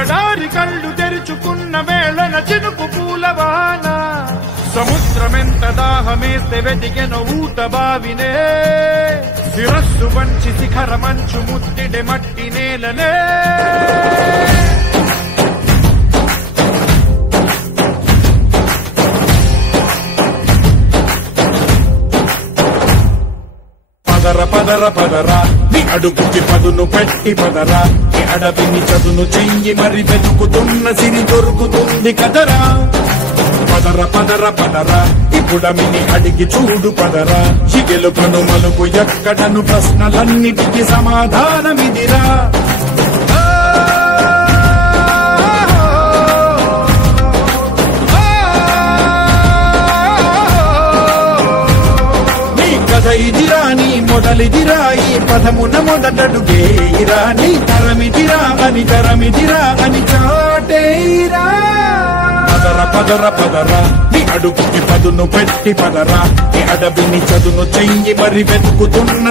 ఎడారి కళ్ళు తెరుచుకున్న వేళన చినుకు పూలవాన సముద్రమెంత దాహమేస్తే వెతికెన ఊట బావినే శిరస్సు వంచి శిఖర మంచు ముద్దిడే మట్టి నేలనే పదర పదర పదరా నీ అడుగుకి పదును పెట్టి పదరా నీ అడవిని చదును చెయ్యి మరి వెతుకుతున్న సిరి దొరుకుతుంది కదరా పదర పదర పదరా ఇప్పుడమిని అడిగి చూడు పదరా చిగెలుకను మలుపు ఎక్కడను ప్రశ్నలన్నిటికీ సమాధానమిదిరా ఇదిరా నీ మొదలిదిరా ఈ పదమున మొదటడుగేయిరా నీ తరమిదిరా అని చాటేరా పదర పదర పదరా నీ అడుగుకి పదును పెట్టి పదరా నీ అడవిని చదును చెయ్యి మరి వెతుకుతున్న